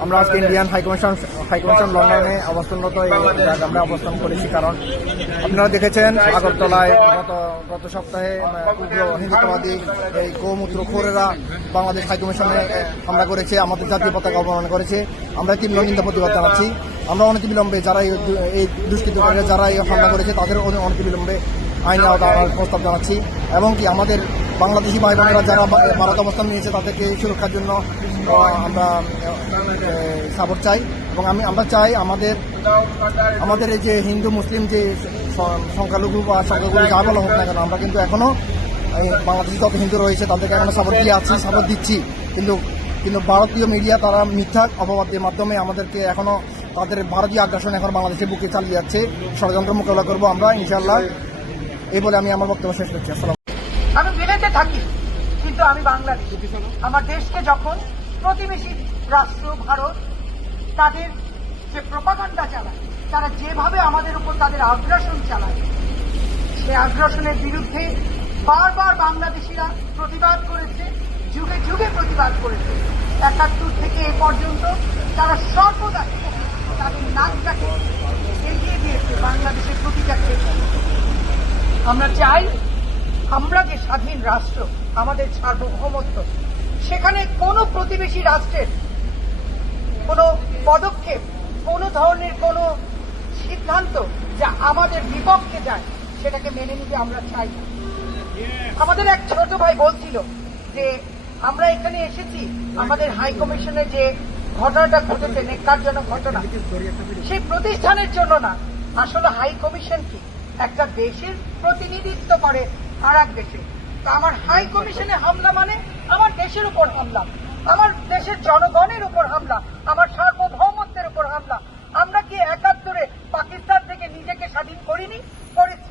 আমরা আজকে Indian high commission high commission লন্ডনে অবস্থানরত আমরা অবস্থান করেছি কারণ আপনারা দেখেছেন আগরতলায় গত গত সপ্তাহে হিন্দুত্ববাদী এই গৌমূত্র খোরেরা বাংলাদেশ হাইকমিশনে হামলা করেছে, আমাদের জাতীয় পতাকা অবমাননা করেছে। আমরা তীব্র নিন্দা প্রতিবাদ জানাচ্ছি। আমরা অনতিবিলম্বে যারা এই দুষ্কৃতকারীরা যারা এই হামলা করেছে, তাদের অন- অনতিবিলম্বে আইন আওতা আনার প্রস্তাব জানাচ্ছি। এবং কি আমাদের বাংলাদেশি ভাই বোনেরা যারা ভারত অবস্থান নিয়েছে, তাদেরকে সুরক্ষার জন্য আমরা সাপোর্ট চাই। এবং আমি, আমরা চাই আমাদের আমাদের এই যে হিন্দু, মুসলিম যে সংখ্যালঘু বা সংখ্যাগুরু যা বলা হোক না কেন, আমরা কিন্তু এখনও বাংলাদেশে যত হিন্দু রয়েছে, তাদেরকে এখনও সাপোর্ট দিয়ে আছি সাপোর্ট দিচ্ছি। কিন্তু কিন্তু ভারতীয় মিডিয়া তারা মিথ্যা অপবাদের মাধ্যমে আমাদেরকে এখনও তাদের ভারতীয় আগ্রাসন এখন বাংলাদেশের বুকে চালিয়ে যাচ্ছে। ষড়যন্ত্র মোকাবিলা করব আমরা ইনশাল্লাহ এই বলে আমি আমার বক্তব্য শেষ করছি। আসসালাম বিলেতে থাকি, কিন্তু আমি বাংলাদেশ। আমার দেশকে যখন প্রতিবেশী রাষ্ট্র ভারত তাদের যে প্রপাগান্ডা চালায়, তারা যেভাবে আমাদের উপর তাদের আগ্রাসন চালায়, সে আগ্রাসনের বিরুদ্ধে বারবার বাংলাদেশিরা প্রতিবাদ করেছে, যুগে যুগে প্রতিবাদ করেছে। একাত্তর থেকে এ পর্যন্ত তারা সর্বদা তাদের নাকটাকে এগিয়ে দিয়েছে, বাংলাদেশের প্রতিটা আমরা চাই আমরা যে স্বাধীন রাষ্ট্র, আমাদের সার্বভৌমত্ব, সেখানে কোনো প্রতিবেশী রাষ্ট্রের কোনো পদক্ষেপ, কোনো ধরনের কোনো সিদ্ধান্ত যা আমাদের বিপক্ষে যায়, সেটাকে মেনে নিতে আমরা চাই আমাদের এক ছোট ভাই বলছিল যে, আমরা এখানে এসেছি, আমাদের হাই কমিশনে যে ঘটনাটা ঘটেছে, নেকারজনক ঘটনা, সেই প্রতিষ্ঠানের জন্য না, আসলে হাই কমিশন কি? একটা দেশের প্রতিনিধিত্ব করে আর এক দেশে। তা আমার হাই কমিশনে হামলা মানে? আমার দেশের উপর হামলা। আমার দেশের জনগণের উপর হামলা। আমার সার্বভৌমত্বের উপর হামলা। আমরা কি একাত্তরে পাকিস্তান থেকে নিজেকে স্বাধীন করিনি? করেছি।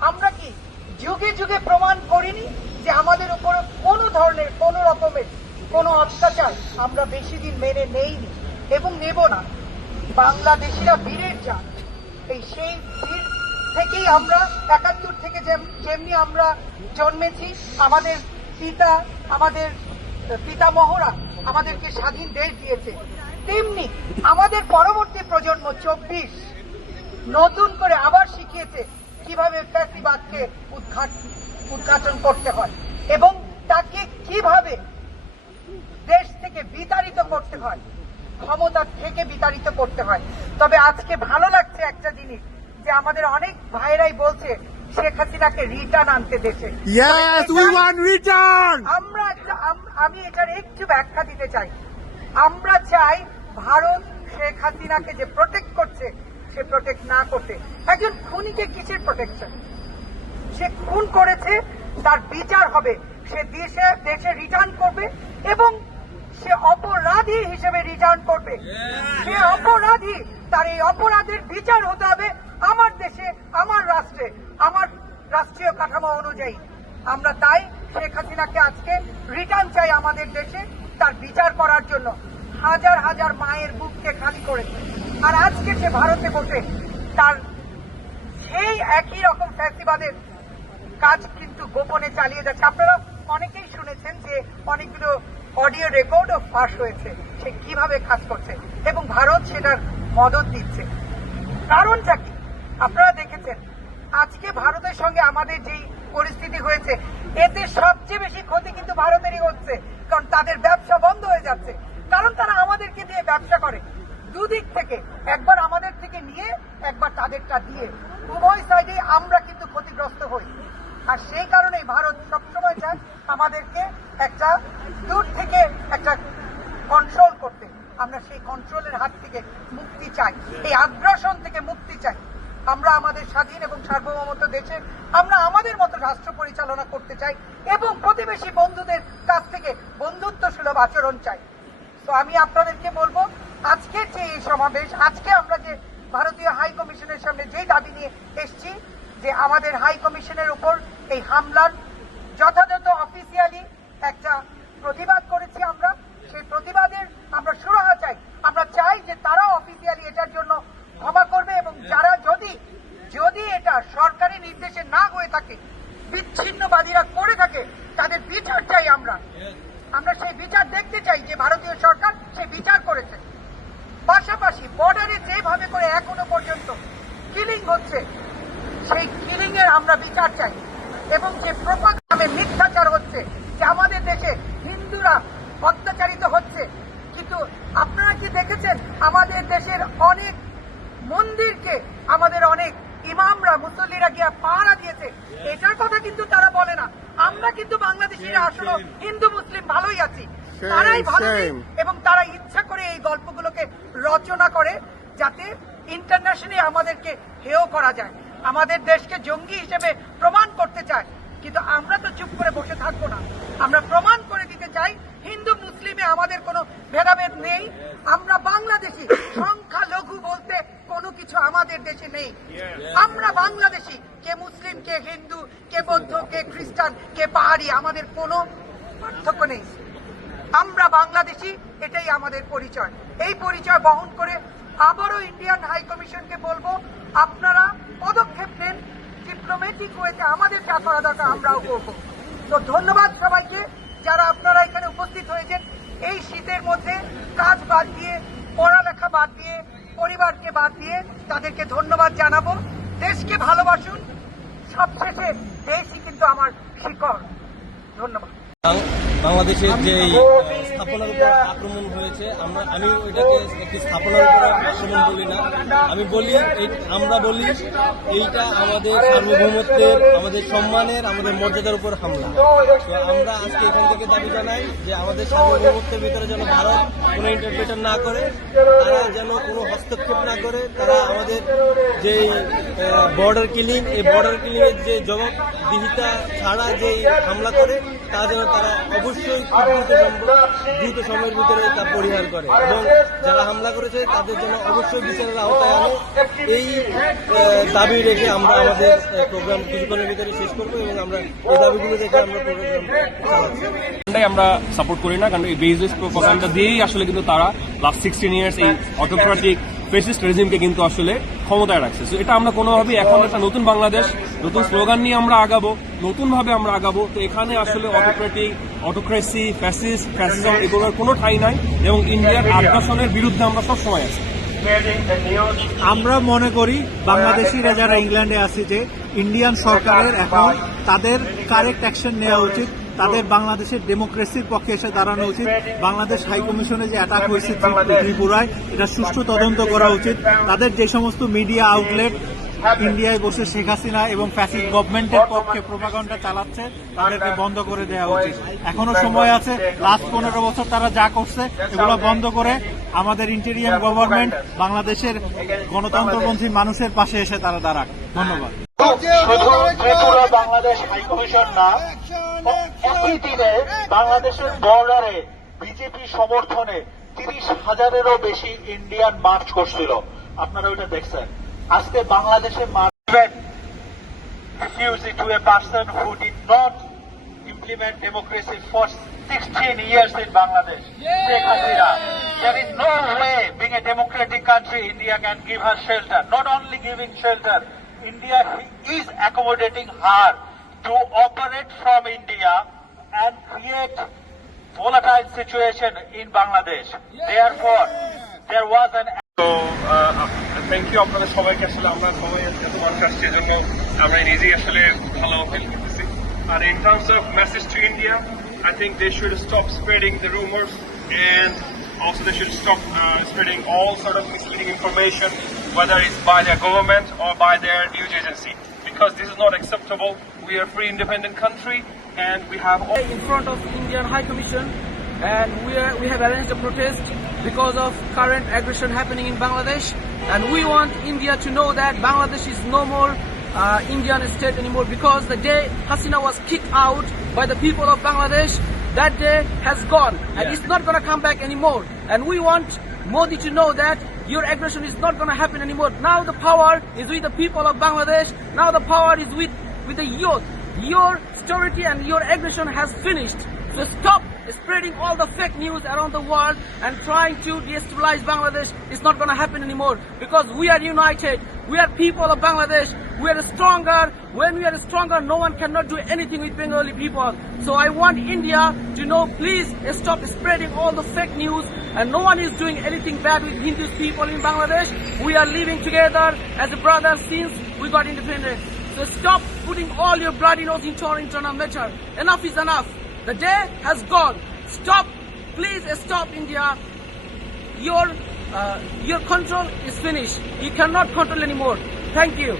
আমরা কি যুগে যুগে প্রমাণ করিনি যে আমাদের উপর কোনো ধরনের, কোনো রকমের কোনো অত্যাচার আমরা বেশি দিন মেনে নেইনি এবং নেব না। বাংলাদেশিরা বীরের যান এই সেই বীর থেকেই আমরা একাত্তর থেকে যেমনি আমরা জন্মেছি, আমাদের পিতা, আমাদের পিতামহরা আমাদেরকে স্বাধীন দেশ দিয়েছে। তেমনি আমাদের পরবর্তী প্রজন্ম চব্বিশ নতুন করে আবার শিখিয়েছে কীভাবে ফ্যাসিবাদকে উদ্ঘাট- উদ্ঘাটন করতে হয় এবং তাকে কীভাবে দেশ থেকে বিতাড়িত করতে হয়, ক্ষমতা থেকে বিতাড়িত করতে হয়। তবে আজকে ভালো লাগছে একটা জিনিস। যে আমাদের অনেক ভাইরাই বলছে শেখ হাসিনাকে রিটার্ন আনতে দেশে! আমরা আমি এটার একটু ব্যাখ্যা দিতে চাই। আমরা চাই ভারত শেখ হাসিনাকে যে প্রোটেক্ট করছে সে প্রোটেক্ট না করতে। একজন খুনিকে কিসের প্রোটেকশন সে খুন করেছে তার বিচার হবে। সে দেশে দেশে রিটার্ন করবে এবং সে অপরাধী হিসেবে রিটার্ন করবে। সে অপরাধী তার এই অপরাধের বিচার হতে হবে আমার দেশে, আমার রাষ্ট্রে, আমার রাষ্ট্রীয় কাঠামো অনুযায়ী। আমরা তাই শেখ হাসিনাকে আজকে রিটার্ন চাই আমাদের দেশে তার বিচার করার জন্য। হাজার হাজার মায়ের বুককে খালি করেছে আর আজকে সে ভারতে বসে, তার সেই একই রকম ফ্যাসিবাদের কাজ কিন্তু গোপনে চালিয়ে যাচ্ছে। আপনারা অনেকেই শুনেছেন যে অনেকগুলো অডিও রেকর্ডও ফাঁস হয়েছে। সে কীভাবে কাজ করছে এবং ভারত সেটার মদত দিচ্ছে কারণটা কি? আপনারা দেখেছেন, আজকে ভারতের সঙ্গে আমাদের যেই পরিস্থিতি হয়েছে, এতে সবচেয়ে বেশি ক্ষতি কিন্তু ভারতেরই হচ্ছে, কারণ তাদের ব্যবসা বন্ধ হয়ে যাচ্ছে। কারণ তারা আমাদেরকে দিয়ে ব্যবসা করে। দুদিক থেকে, একবার আমাদের থেকে নিয়ে, একবার তাদেরটা দিয়ে। উভয় সাইডে আমরা কিন্তু ক্ষতিগ্রস্ত হই। আর সেই কারণেই ভারত সবসময় চায় আমাদেরকে একটা দূর থেকে একটা কন্ট্রোল করতে। আমরা সেই কন্ট্রোলের হাত থেকে মুক্তি চাই। এই আগ্রাসন থেকে মুক্তি চাই। আমরা আমাদের স্বাধীন এবং সার্বভৌমত্ব দেশে আমরা আমাদের মতো রাষ্ট্র পরিচালনা করতে চাই এবং প্রতিবেশী বন্ধুদের কাছ থেকে বন্ধুত্ব সুলভ আচরণ চাই। তো আমি আপনাদেরকে বলব, আজকে যে এই সমাবেশ, আজকে আমরা যে ভারতীয় হাই কমিশনের সামনে যেই দাবি নিয়ে এসছি, যে আমাদের হাই কমিশনের উপর এই হামলার যথাযথ অফিসিয়ালি একটা প্রতিবাদ করেছি আমরা, সেই প্রতিবাদের আমরা সুরাহা চাই। আমরা চাই যে তারা অফিসিয়ালি এটার জন্য ক্ষমা করবে এবং যারা যদি যদি এটা সরকারি নির্দেশে না হয়ে থাকে, বিচ্ছিন্নবাদীরা করে থাকে, তাদের বিচার চাই আমরা। আমরা সেই বিচার দেখতে চাই যে ভারতীয় সরকার সেই বিচার করেছে। পাশাপাশি বর্ডারে যেভাবে করে এখনও পর্যন্ত কিলিং হচ্ছে, সেই কিলিং এর আমরা বিচার চাই। এবং যে প্রপাগামে মিথ্যাচার হচ্ছে, যে আমাদের দেশে হিন্দুরা অত্যাচারিত হচ্ছে, কিন্তু আপনারা কি দেখেছেন? আমাদের দেশের অনেক মন্দিরকে আমাদের অনেক মুসল্লিরা গিয়া পাহারা দিয়েছে। এটার কথা কিন্তু তারা বলে না। আমরা কিন্তু বাংলাদেশিরা আসলে হিন্দু মুসলিম ভালোই আছি। তারাই ভালো এবং তারা ইচ্ছা করে এই গল্পগুলোকে রচনা করে যাতে ইন্টারন্যাশনালি আমাদেরকে হেয় করা যায়। আমাদের দেশকে জঙ্গি হিসেবে প্রমাণ করতে চায়। কিন্তু আমরা তো চুপ করে বসে থাকব না। আমরা প্রমাণ করে দিতে চাই হিন্দু মুসলিমে আমাদের কোনো ভেদাভেদ নেই। আমরা বাংলাদেশি সংখ্যালঘু বলতে কোনো কিছু আমাদের দেশে নেই। আমরা বাংলাদেশি কে মুসলিম কে হিন্দু কে বৌদ্ধ কে খ্রিস্টান কে পাহাড়ি আমাদের কোনো পার্থক্য নেই। আমরা বাংলাদেশি এটাই আমাদের পরিচয়। এই পরিচয় বহন করে আবারও ইন্ডিয়ান হাই কমিশনকে বলব আপনারা পদক্ষেপ নেন ডিপ্লোম্যাটিক ওয়েতে আমাদের যা করা দরকার আমরাও করব। তো ধন্যবাদ সবাইকে যারা আপনারা এখানে উপস্থিত হয়েছেন এই শীতের মধ্যে কাজ বাদ দিয়ে পড়ালেখা বাদ দিয়ে পরিবারকে বাদ দিয়ে তাদেরকে ধন্যবাদ জানাব। দেশকে ভালোবাসুন। সবশেষে দেশই কিন্তু আমার শিকড়। ধন্যবাদ। বাংলাদেশের যে আক্রমণ হয়েছে। আমরা আমি ওইটাকে একটি স্থাপনার উপর আক্রমণ বলি না। আমি বলি আমরা বলি, এইটা আমাদের সার্বভৌমত্বের, আমাদের সম্মানের, আমাদের মর্যাদার উপর হামলা। তো আমরা আজকে এখান থেকে দাবি জানাই যে আমাদের সার্বভৌমত্বের ভিতরে যেন ভারত কোনো ইন্টারপ্রেটার না করে, তারা যেন কোনো হস্তক্ষেপ না করে, তারা আমাদের যে বর্ডার কিলিং এই বর্ডার কিলিংয়ের যে জবাবদিহিতা ছাড়া যে হামলা করে তা যেন তারা অবশ্যই দ্রুত সময়ের ভিতরে তা পরিহার করে। এবং যারা হামলা করেছে, তাদের জন্য অবশ্যই বিচারের আওতায় আনে। এই দাবি রেখে আমরা আমাদের প্রোগ্রাম কিছুক্ষণের ভিতরে শেষ করব এবং আমরা এই দাবিগুলো রেখে আমরা প্রোগ্রাম আমরা সাপোর্ট করি না, কারণ এই বেসিস প্রোপাগান্ডা দিয়েই আসলে কিন্তু তারা লাস্ট সিক্সটিন ইয়ার্স এই অটোক্রেটিক ফেসিস্ট রেজিমকে কিন্তু আসলে ক্ষমতায় রাখছে। So এটা আমরা কোনোভাবেই এখন একটা নতুন বাংলাদেশ নতুন স্লোগান নিয়ে আমরা আগাবো নতুনভাবে আমরা আগাবো তো এখানে আসলে অটোক্রেটিক অটোক্রেসি ফ্যাসিস্ট ফ্যাসিজম এগুলোর কোনো ঠাই নাই এবং ইন্ডিয়ার আগ্রাসনের বিরুদ্ধে আমরা সবসময় আছি। আমরা মনে করি বাংলাদেশিরা যারা ইংল্যান্ডে আছে যে ইন্ডিয়ান সরকারের এখন তাদের কারেক্ট অ্যাকশন নেওয়া উচিত। তাদের বাংলাদেশের ডেমোক্রেসির পক্ষে এসে দাঁড়ানো উচিত। বাংলাদেশ হাইকমিশনে যে অ্যাটাক হয়েছে ত্রিপুরায়, এটা সুষ্ঠু তদন্ত করা উচিত। তাদের যে সমস্ত মিডিয়া আউটলেট ইন্ডিয়ায় বসে শেখ হাসিনা এবং ফ্যাসিস্ট গভর্নমেন্টের পক্ষে প্রোপাগান্ডা চালাচ্ছে, তাদেরকে বন্ধ করে দেওয়া উচিত। এখনও সময় আছে লাস্ট পনেরো বছর তারা যা করছে, এগুলো বন্ধ করে আমাদের ইন্টেরিয়াম গভর্নমেন্ট বাংলাদেশের গণতন্ত্রপন্থী মানুষের পাশে এসে তারা দাঁড়াক। ধন্যবাদ। বাংলাদেশের বর্ডারে বিজেপি সমর্থনে তিরিশ হাজারেরও বেশি ইন্ডিয়ান মার্চ করছিল। আপনারা ওইটা দেখছেন। আজকে বাংলাদেশে refused to a person who did not implement democracy for 16 years in Bangladesh. Sheikh Hasina. There is no way, being a democratic country, India can give her shelter. Not only giving shelter, India is accommodating her to operate from India and create volatile situation in Bangladesh. Therefore, there was an তো thank you আপনাদের সবাইকে আসলে আমরা সবাই এত মানুষ আসছে এজন্য আমরা নিজেই আসলে ভালো ফিল করতেছি আর in terms of message to India I think they should stop spreading the rumours and also they should stop uh, spreading all sort of misleading information whether it's by their government or by their news agency because this is not acceptable we are a free independent country and we have all in front of Indian High Commission and we, are, we have arranged a protest because of current aggression happening in Bangladesh and we want India to know that Bangladesh is no more uh, Indian state anymore because the day Hasina was kicked out by the people of Bangladesh that day has gone. And it's not going to come back anymore. And we want Modi to know that your aggression is not going to happen anymore. Now the power is with the people of Bangladesh. Now the power is with with the youth. Your austerity and your aggression has finished So stop spreading all the fake news around the world and trying to destabilize Bangladesh. It's not going to happen anymore because we are united. We are people of Bangladesh. We are stronger. When we are stronger, no one cannot do anything with Bengali people. So I want India to know, please stop spreading all the fake news. And no one is doing anything bad with Hindu people in Bangladesh. We are living together as a brother since we got independence. So stop putting all your bloody nose into our internal matter. Enough is enough. The day has gone. Stop. Please stop, India. Your uh, your control is finished. You cannot control anymore. Thank you.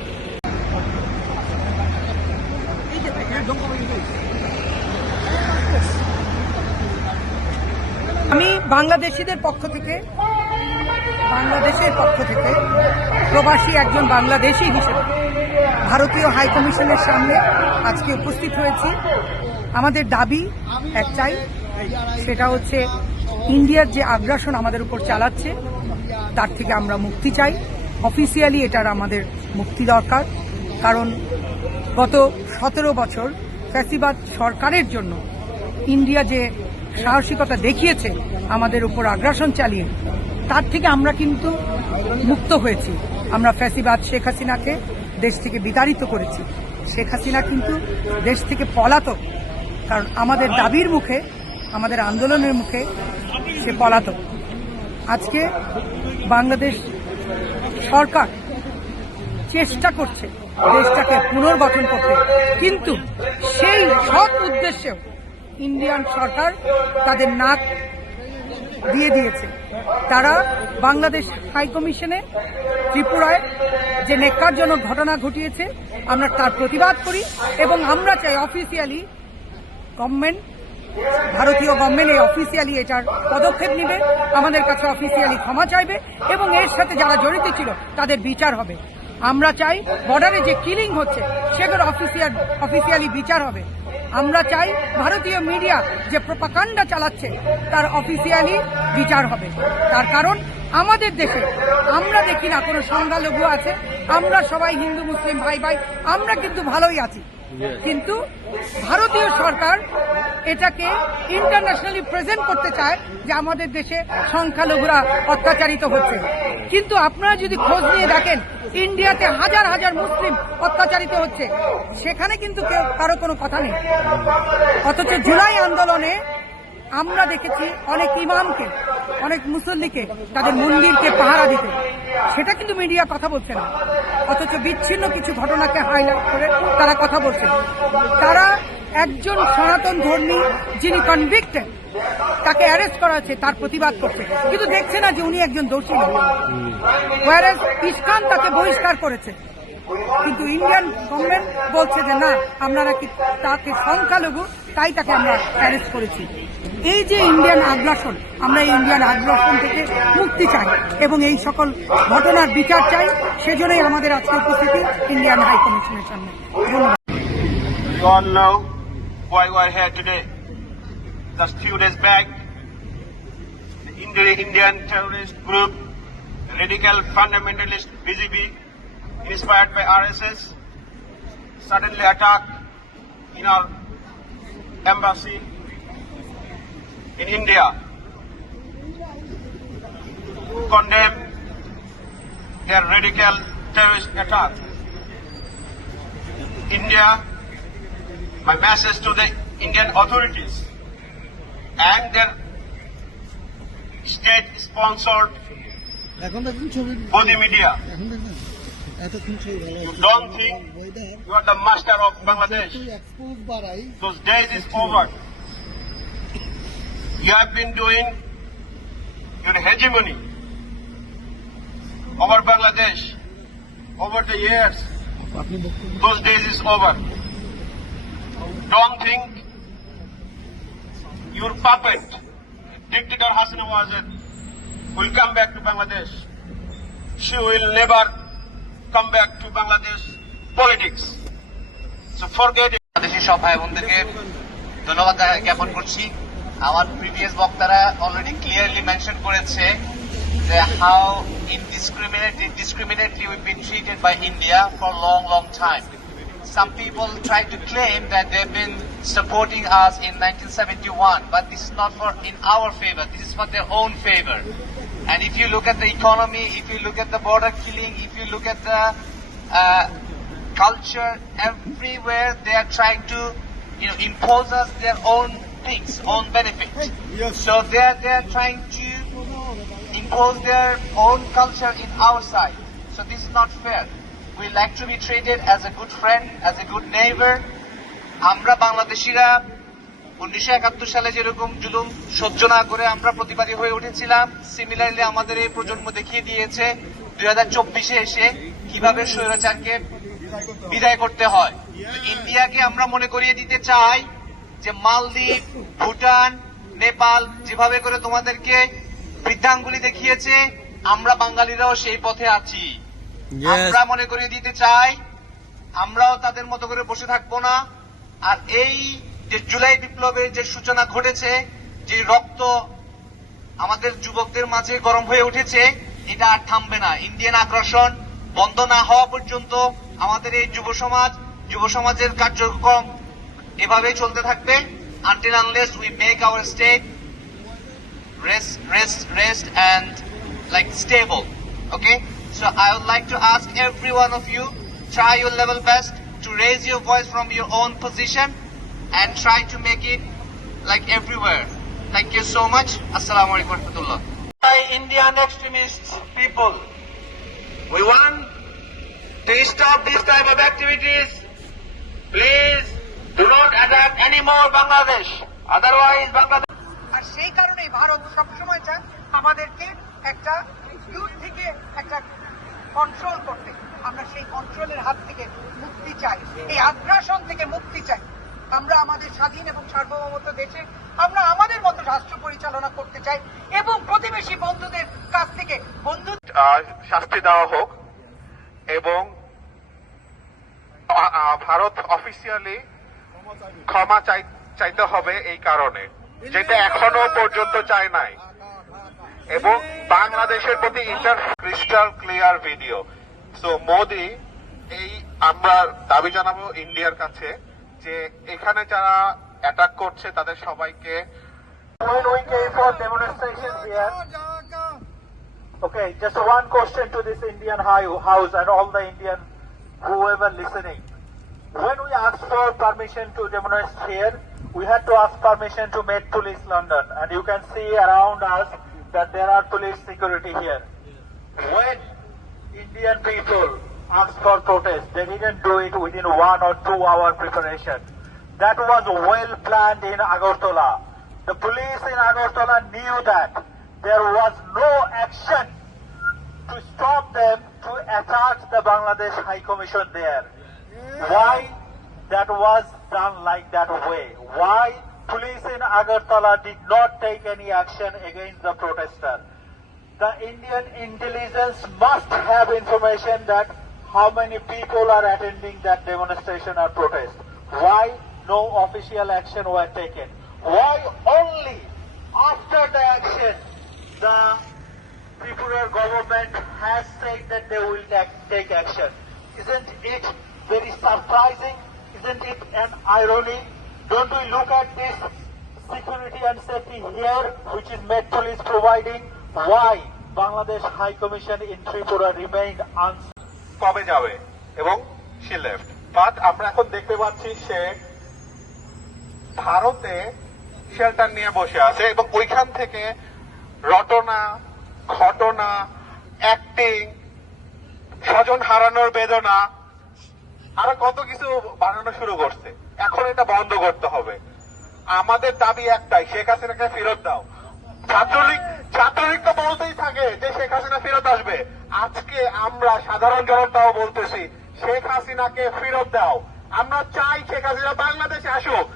আমি বাংলাদেশিদের পক্ষ থেকে, বাংলাদেশের পক্ষ থেকে প্রবাসী একজন বাংলাদেশি হিসেবে ভারতীয় হাই কমিশনের সামনে আজকে উপস্থিত হয়েছি। আমাদের দাবি একটাই, সেটা হচ্ছে ইন্ডিয়ার যে আগ্রাসন আমাদের উপর চালাচ্ছে, তার থেকে আমরা মুক্তি চাই। অফিসিয়ালি এটার আমাদের মুক্তি দরকার। কারণ গত সতেরো বছর ফ্যাসিবাদ সরকারের জন্য ইন্ডিয়া যে সাহসিকতা দেখিয়েছে আমাদের উপর আগ্রাসন চালিয়ে, তার থেকে আমরা কিন্তু মুক্ত হয়েছি। আমরা ফ্যাসিবাদ শেখ হাসিনাকে দেশ থেকে বিতাড়িত করেছি। শেখ হাসিনা কিন্তু দেশ থেকে পলাতক, কারণ আমাদের দাবির মুখে, আমাদের আন্দোলনের মুখে সে পলাতক। আজকে বাংলাদেশ সরকার চেষ্টা করছে দেশটাকে পুনর্গঠন করতে, কিন্তু সেই সৎ উদ্দেশ্যেও ইন্ডিয়ান সরকার তাদের নাক দিয়ে দিয়েছে। তারা বাংলাদেশ হাই কমিশনে ত্রিপুরায় যে নেকারজনক ঘটনা ঘটিয়েছে, আমরা তার প্রতিবাদ করি এবং আমরা চাই অফিসিয়ালি গভর্নমেন্ট ভারতীয় গভর্নমেন্ট এই অফিসিয়ালি এটার পদক্ষেপ নেবে। আমাদের কাছে অফিসিয়ালি ক্ষমা চাইবে এবং এর সাথে যারা জড়িত ছিল, তাদের বিচার হবে। আমরা চাই বর্ডারে যে কিলিং হচ্ছে, সেগুলো অফিসিয়াল অফিসিয়ালি বিচার হবে। আমরা চাই ভারতীয় মিডিয়া যে প্রপাকাণ্ডা চালাচ্ছে, তার অফিসিয়ালি বিচার হবে। তার কারণ আমাদের দেশে আমরা দেখি না, কোনো সংখ্যালঘু আছে, আমরা সবাই হিন্দু, মুসলিম ভাই ভাই আমরা কিন্তু ভালোই আছি। কিন্তু ভারতীয় সরকার এটাকে ইন্টারন্যাশনালি প্রেজেন্ট করতে চায় যে আমাদের দেশে সংখ্যালঘুরা অত্যাচারিত হচ্ছে। কিন্তু আপনারা যদি খোঁজ নিয়ে দেখেন ইন্ডিয়াতে হাজার হাজার মুসলিম অত্যাচারিত হচ্ছে। সেখানে কিন্তু কেউ কারও কোনো কথা নেই। অথচ জুলাই আন্দোলনে আমরা দেখেছি অনেক ইমামকে, অনেক মুসল্লিকে, তাদের মন্দিরকে পাহারা দিতে। সেটা কিন্তু মিডিয়া কথা বলছে না। অথচ বিচ্ছিন্ন কিছু ঘটনাকে হাইলাইট করে তারা কথা বলছে। তারা একজন সনাতন ধর্মী যিনি কনভিক্টেড তাকে অ্যারেস্ট করা হচ্ছে, তার প্রতিবাদ করছে। কিন্তু দেখছে না যে উনি একজন দোষী ওয়ারেস ইসকান তাকে বহিষ্কার করেছে। কিন্তু ইন্ডিয়ান গভর্নমেন্ট বলছে যে, না আমরা নাকি তাকে সংখ্যালঘু, তাই তাকে আমরা অ্যারেস্ট করেছি। এই যে ইন্ডিয়ান আগ্রাসন আমরা এই ইন্ডিয়ান আগ্রাসন থেকে মুক্তি চাই এবং এই সকল ঘটনার বিচার চাই সেজন্যই আমাদের আজকে উপস্থিতি ইন্ডিয়ান হাই কমিশনের সামনে. Just few days back, the Indian terrorist group, radical fundamentalist BJP, inspired by RSS, suddenly attacked in our embassy in India. Condemn their radical terrorist attack. India my message to the Indian authorities and their state-sponsored body media. You don't think you are the master of Bangladesh. Those days is over. You have been doing your hegemony over Bangladesh over the years. Those days is over. Don't think your puppet, dictator Hassan Wazir, will come back to Bangladesh. She will never come back to Bangladesh politics. So forget it. ধন্যবাদ জ্ঞাপন করছি আমার previous বক্তারা already clearly mention করেছে যে how indiscriminately discriminately we've been treated by India for long long time some people try to claim that they've been supporting us in 1971, but this is not for in our favor. This is for their own favor. And if you look at the economy, if you look at the border killing, if you look at the uh, culture, everywhere they are trying to, you know, impose us their own things, own benefit. So they are they are trying to impose their own culture in our side. So this is not fair. We like to be treated as a good friend, as a good neighbor. আমরা বাংলাদেশিরা উনিশশো একাত্তর সালে যেরকম জুলুম সহ্য না করে আমরা প্রতিবাদী হয়ে উঠেছিলাম সিমিলারলি আমাদের এই প্রজন্ম দেখিয়ে দিয়েছে দুই হাজার চব্বিশে এসে কীভাবে স্বৈরাচারকে বিদায় করতে হয় ইন্ডিয়াকে আমরা মনে করিয়ে দিতে চাই যে মালদ্বীপ ভুটান নেপাল যেভাবে করে তোমাদেরকে বৃদ্ধাঙ্গুলি দেখিয়েছে আমরা বাঙালিরাও সেই পথে আছি। আমরা মনে করিয়ে দিতে চাই আমরাও তাদের মতো করে বসে থাকব না। আর এই যে জুলাই বিপ্লবের যে সূচনা ঘটেছে যে রক্ত আমাদের যুবকদের মাঝে গরম হয়ে উঠেছে এটা আর থামবে না। ইন্ডিয়ান আগ্রাসন বন্ধ না হওয়া পর্যন্ত আমাদের এই যুব সমাজ যুব সমাজের কার্যক্রম এভাবেই চলতে থাকবে until unless we make our state rest, rest, rest, and like stable. Okay. So I would like to ask every one of you, try your level best to raise your voice from your own position and try to make it like everywhere. Thank you so much. Assalamu alaikum warahmatullah. Indian extremist people, we want this type of activities. Please do not attack anymore Bangladesh. Otherwise, Bangladesh. আর সেই কারণেই ভারত সবসময় চায় আমাদেরকে একটা youth থেকে একটা control করতে আমরা সেই কন্ট্রোলের হাত থেকে মুক্তি চাই এই আগ্রাসন থেকে মুক্তি চাই আমরা আমাদের স্বাধীন এবং সার্বভৌমত্ব দেশে আমরা আমাদের মতো রাষ্ট্র পরিচালনা করতে চাই এবং প্রতিবেশী বন্ধুদের কাছ থেকে বন্ধু শাস্তি দেওয়া হোক এবং ভারত অফিসিয়ালি ক্ষমা চাইতে হবে এই কারণে যেটা এখনও পর্যন্ত চায় নাই এবং বাংলাদেশের প্রতি ইন্টার ক্রিস্টাল ক্লিয়ার ভিডিও তো মোদি এই আমরা দাবি জানাব ইন্ডিয়ার কাছে যে এখানে যারা অ্যাটাক করছে তাদের সবাইকে Okay, just one question to this Indian house and all the Indian whoever listening. When we asked for permission to demonstrate here, we had to ask permission to Met Police London, and you can see around us that there are police security here. When Indian people asked for protest, they didn't do it within one or two hour preparation. That was well planned in Agartala. The police in Agartala knew that there was no action to stop them to attack the Bangladesh High Commission there. Why that was done like that way? Why police in Agartala did not take any action against the protester? The Indian intelligence must have information that how many people are attending that demonstration or protest. Why no official action were taken? Why only after the action the Tripura government has said that they will take, take action? Isn't it very surprising? Isn't it an irony? Don't we look at this security and safety here, which is Met Police providing? Why Bangladesh High Commission in Tripura remained যাবে এবং সে left but আমরা এখন দেখতে পাচ্ছি সে ভারতে shelter নিয়ে বসে আছে এবং ওইখান থেকে রটনা ঘটনা অ্যাক্টিং স্বজন হারানোর বেদনা আরও কত কিছু বানানো শুরু করছে। এখন এটা বন্ধ করতে হবে। আমাদের দাবি একটাই শেখ হাসিনাকে ফেরত দাও। ছাত্রলীগ ছাত্রলীগ তো বলতেই থাকে যে শেখ হাসিনা ফেরত আসবে। আজকে আমরা সাধারণ জনতাও বলতেছি শেখ হাসিনাকে ফেরত দাও। আমরা চাই শেখ হাসিনা বাংলাদেশে আসুক।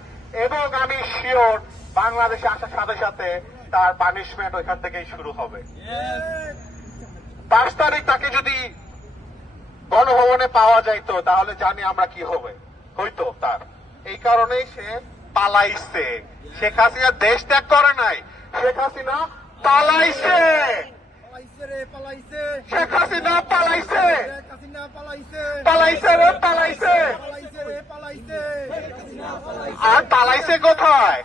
এবং আমি শিওর বাংলাদেশে আসার সাথে সাথে তার পানিশমেন্ট ওইখান থেকেই শুরু হবে। পাঁচ তারিখ তাকে যদি গণভবনে পাওয়া যাইতো তাহলে জানি আমরা কি হবে। হইতো তার? এই কারণেই সে পালাইছে। শেখ হাসিনা দেশ ত্যাগ করে নাই। শেখ হাসিনা পালাইছে। শেখ হাসিনা পালাইছে। পালাইছে। রে পালাইছে। আর পালাইছে কোথায়?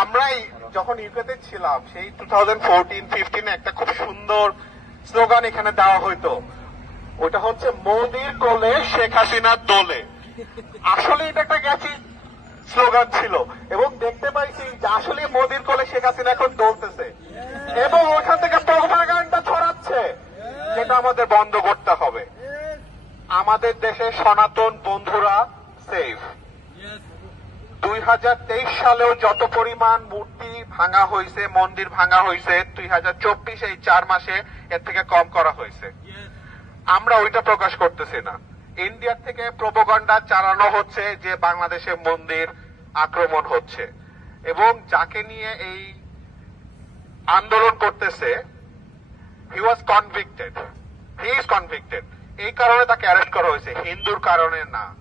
আমরাই যখন ইউকেতে ছিলাম সেই টু থাউজেন্ড ফোরটিন ফিফটিন একটা খুব সুন্দর স্লোগান এখানে দেওয়া হইতো। ওটা হচ্ছে মোদির কোলে শেখ হাসিনার দোলে। আসলে এটা একটা গেছি স্লোগান ছিল এবং দেখতে পাইছি যে আসলে মোদির কোলে শেখ হাসিনা এখন দোলতেছে। এবং ওখান থেকে প্রোপাগান্ডা ছড়াচ্ছে, যেটা আমাদের বন্ধ করতে হবে। আমাদের দেশের সনাতন বন্ধুরা সেফ দুই হাজার তেইশ সালেও যত পরিমাণ মূর্তি ভাঙা হয়েছে মন্দির ভাঙা হয়েছে দুই হাজার চব্বিশ এই চার মাসে এর থেকে কম করা হয়েছে আমরা ওইটা প্রকাশ করতেছি না। ইন্ডিয়ার থেকে প্রোপাগান্ডা চালানো হচ্ছে যে বাংলাদেশে মন্দির আক্রমণ হচ্ছে। এবং যাকে নিয়ে এই আন্দোলন করতেছে he was convicted he is convicted এই কারণে তাকে অ্যারেস্ট করা হয়েছে। হিন্দুর কারণে না।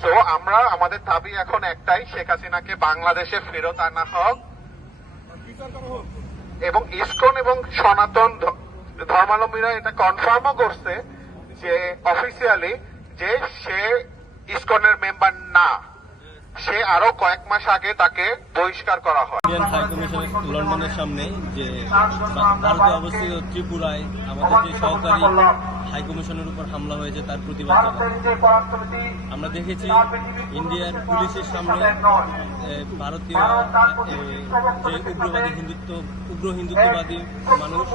সো আমরা, আমাদের দাবি এখন একটাই, শেখ হাসিনাকে বাংলাদেশে ফেরত আনা হোক। এবং ইসকন এবং সনাতন ধর্মাবলম্বীরা এটা কনফার্মও করছে যে অফিসিয়ালি যে সে ইসকনের মেম্বার না, সে আরও কয়েক মাস আগে তাকে বহিষ্কার করা হয়। ইন্ডিয়ান হাই কমিশনের লন্ডনের সামনে যে ভারতে অবস্থিত ত্রিপুরায় আমাদের যে সহকারী হাই কমিশনের উপর হামলা হয়েছে, তার প্রতিবাদ আমরা দেখেছি ইন্ডিয়ার পুলিশের সামনে ভারতীয় উগ্রবাদী হিন্দুত্ব, উগ্র হিন্দুত্ববাদী মানুষ,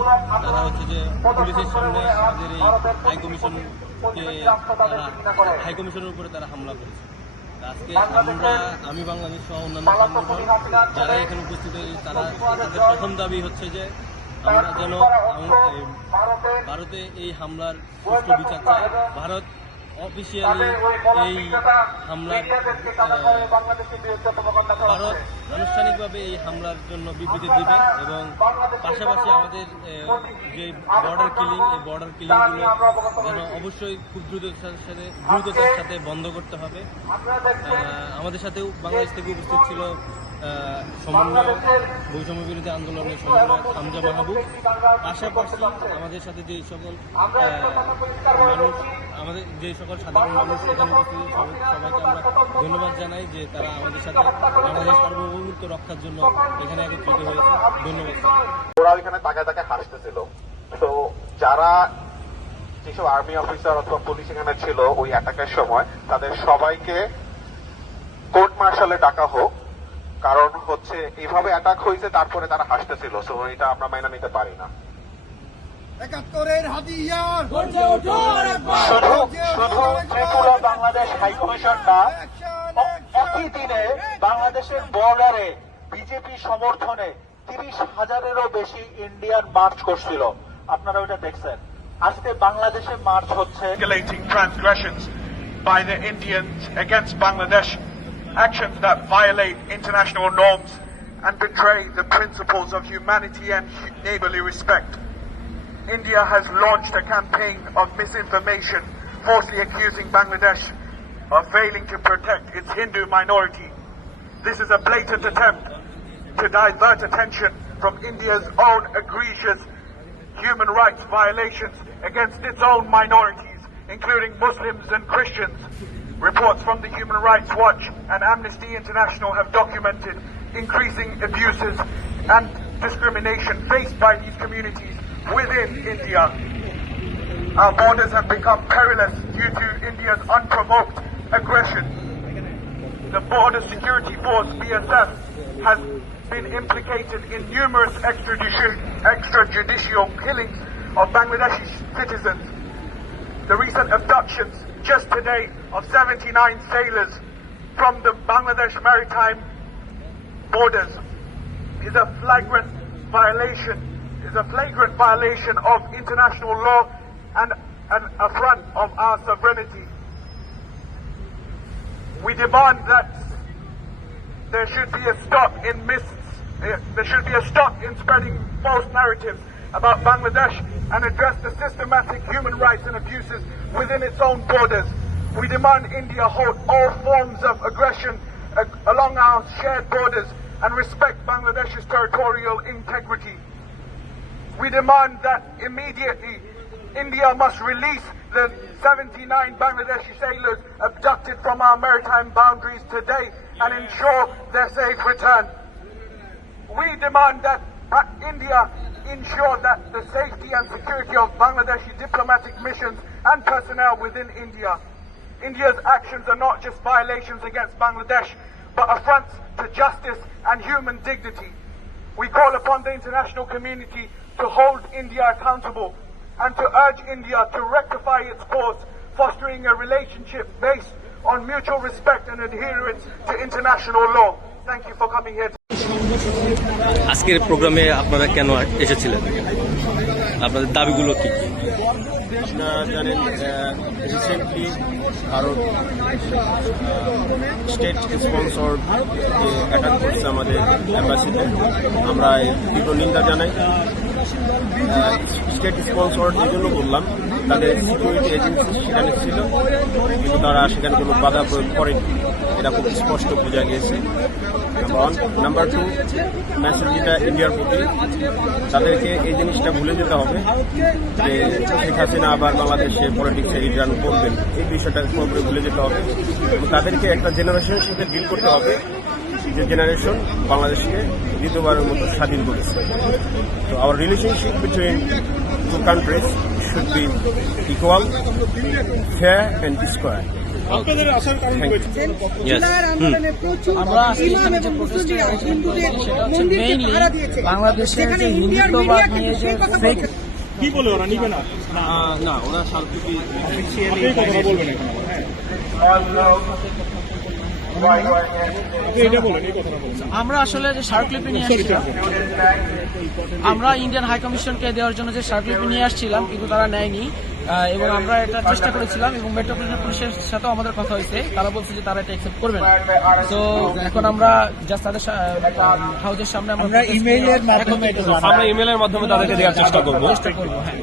তারা হচ্ছে যে পুলিশের সামনে আমাদের এই হাই কমিশনকে তারা হাই উপরে তারা হামলা করেছে। আজকে আমরা, আমি বাংলাদেশ সহ অন্যান্য সংগঠন যারা এখানে উপস্থিত তারা তাদের প্রথম দাবি হচ্ছে যে আমরা যেন ভারতে এই হামলার সুষ্ঠু বিচার চাই। ভারত অফিসিয়ালি এই হামলার ভারত আনুষ্ঠানিকভাবে এই হামলার জন্য বিবৃতি দিবে এবং পাশাপাশি আমাদের যে বর্ডার কিলিং এই বর্ডার কিলিংগুলো যেন অবশ্যই খুব দ্রুততার সাথে দ্রুততার সাথে বন্ধ করতে হবে। আমাদের সাথেও বাংলাদেশ থেকে উপস্থিত ছিল সমন্বয় বৈষম্য বিরোধী আন্দোলনের সমন্বয় হামজা মাহবুব। পাশাপাশি আমাদের সাথে যে সকল মানুষ আমাদের যে সকল সাধারণ মানুষ এখানে উপস্থিত সবাইকে আমরা ধন্যবাদ জানাই যে তারা আমাদের সাথে বাংলাদেশ সার্বভৌমত্ব রক্ষার জন্য এখানে একত্রিত হয়েছে। ধন্যবাদ। ওরা ওইখানে তাকে তাকে হাসতেছিল। তো যারা যেসব আর্মি অফিসার অথবা পুলিশ এখানে ছিল ওই অ্যাটাকের সময়, তাদের সবাইকে কোর্ট মার্শালে ডাকা হোক। কারণ হচ্ছে এইভাবে অ্যাটাক হয়েছে, তারপরে তারা হাসতেছিল। সো এটা আমরা মাইনা নিতে পারি না। একাত্তরের হাতিয়ার বাংলাদেশ হাই একই দিনে বাংলাদেশের বর্ডারে বিজেপি সমর্থনে তিরিশ হাজারেরও বেশি ইন্ডিয়ান মার্চ করছিল আপনারা ওটা দেখছেন আজকে বাংলাদেশে মার্চ হচ্ছে transgressions by the Indians against Bangladesh, actions that violate international norms and betray the principles of humanity and neighborly respect. India has launched a campaign of misinformation, falsely accusing Bangladesh of failing to protect its Hindu minority. This is a blatant attempt to divert attention from India's own egregious human rights violations against its own minorities, including Muslims and Christians. Reports from the Human Rights Watch and Amnesty International have documented increasing abuses and discrimination faced by these communities within India. Our borders have become perilous due to India's unprovoked aggression. The Border Security Force, BSF, has been implicated in numerous extrajudicial, extrajudicial killings of Bangladeshi citizens. The recent abductions just today of 79 sailors from the Bangladesh maritime borders is a flagrant violation, is a flagrant violation of international law and an affront of our sovereignty. We demand that there should be a stop in mis eh, there should be a stop in spreading false narratives about Bangladesh and address the systematic human rights and abuses within its own borders. We demand India halt all forms of aggression uh, along our shared borders and respect Bangladesh's territorial integrity. We demand that immediately India must release the 79 Bangladeshi sailors abducted from our maritime boundaries today and ensure their safe return. We demand that India ensure that the safety and security of Bangladeshi diplomatic missions and personnel within India. India's actions are not just violations against Bangladesh, but affronts to justice and human dignity. We call upon the international community to hold India accountable and to urge India to rectify its course, fostering a relationship based on mutual respect and adherence to international law. Thank you for coming here. আজকের প্রোগ্রামে আপনারা কেন এসেছিলেন আপনাদের দাবিগুলো কি আপনারা জানেন রিসেন্টলি ভারত স্টেট স্পন্সর যে অ্যাটাক করছে আমাদের অ্যাম্বাসিতে আমরা এর তীব্র নিন্দা জানাই স্টেট স্পন্সর এই জন্য বললাম, তাদের সিকিউরিটি এজেন্সি সেখানে ছিল, কিন্তু তারা সেখানে কোনো বাধা প্রয়োগ করেনি। এটা খুব স্পষ্ট বোঝা গিয়েছে। ওয়ান নাম্বার টু মেসেজ ইন্ডিয়ার প্রতি। তাদেরকে এই জিনিসটা ভুলে যেতে হবে যে শেখ হাসিনা আবার বাংলাদেশে পলিটিক্সে রিটার্ন করবেন। এই বিষয়টা পুরোপুরি ভুলে যেতে হবে। তাদেরকে একটা জেনারেশনের সাথে ডিল করতে হবে। যে জেনারেশন বাংলাদেশকে দ্বিতীয়বারের মতো স্বাধীন করেছে। তো our relationship between two countries should be equal fair and square thank you আমরা আজকে এখানে যে প্রোটেস্টের আয়োজন করেছি সেটা হচ্ছে মেইনলি বাংলাদেশের যে হিন্দুত্ববাদ নিয়ে যে ফেক কি বলে ওরা? নিবে না? না ওরা শান্তি আপনি কথা বলবেন এখন আবার, হ্যাঁ আপনি এটা বলেন এই কথাটা বলেন আমরা আসলে যে স্মারকলিপি নিয়ে আসছিলাম আমরা ইন্ডিয়ান হাই কমিশনকে দেওয়ার জন্য যে স্মারকলিপি নিয়ে আসছিলাম কিন্তু তারা নেয়নি। এবং আমরা এটা চেষ্টা করেছিলাম এবং মেট্রোপলিটন পুলিশের সাথেও আমাদের কথা হয়েছে। তারা বলছে যে তারা এটা অ্যাকসেপ্ট করবে না। তো এখন আমরা জাস্ট তাদের হাউজের সামনে আমরা ইমেইলের মাধ্যমে আমরা ইমেলের মাধ্যমে তাদেরকে দেওয়ার চেষ্টা করব। চেষ্টা করব হ্যাঁ।